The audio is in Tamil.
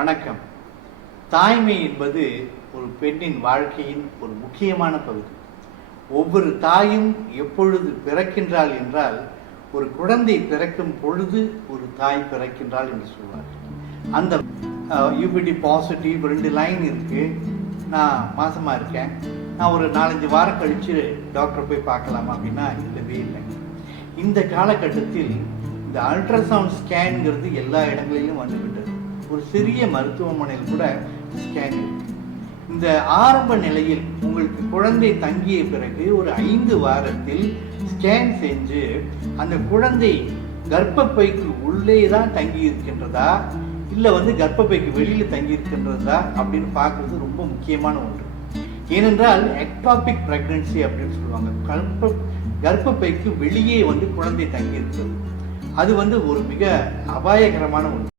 வணக்கம். தாய்மை என்பது ஒரு பெண்ணின் வாழ்க்கையின் ஒரு முக்கியமான பகுதி. ஒவ்வொரு தாயும் எப்பொழுது பிறக்கின்றாள் என்றால், ஒரு குழந்தை பிறக்கும் பொழுது ஒரு தாய் பிறக்கின்றாள் என்று சொல்வார்கள். அந்த யூபிடி பாசிட்டிவ் 2 லைன் இருக்கு. நான் மாசமா இருக்கேன், நான் ஒரு 4-5 வாரம் கழிச்சு டாக்டர் போய் பார்க்கலாமா அப்படின்னா இல்லவே இல்லை. இந்த காலகட்டத்தில் இந்த அல்ட்ராசவுண்ட் ஸ்கேன்ங்கிறது எல்லா இடங்களிலும் வந்துவிட்டது. ஒரு சிறிய மருத்துவமனையில் கூட ஸ்கேன் இருக்கு. இந்த ஆரம்ப நிலையில் உங்களுக்கு குழந்தை தங்கிய பிறகு ஒரு 5 வாரத்தில் ஸ்கேன் செஞ்சு அந்த குழந்தை கர்ப்பப்பைக்கு உள்ளே தான் தங்கி இருக்கின்றதா இல்லை கர்ப்பப்பைக்கு வெளியில் தங்கி இருக்கின்றதா அப்படின்னு பார்க்கறது ரொம்ப முக்கியமான ஒன்று. ஏனென்றால் எக்டாபிக் பிரெக்னன்சி அப்படின்னு சொல்லுவாங்க. கர்ப்பப்பைக்கு வெளியே குழந்தை தங்கி இருக்கிறது. அது ஒரு மிக அபாயகரமான ஒன்று.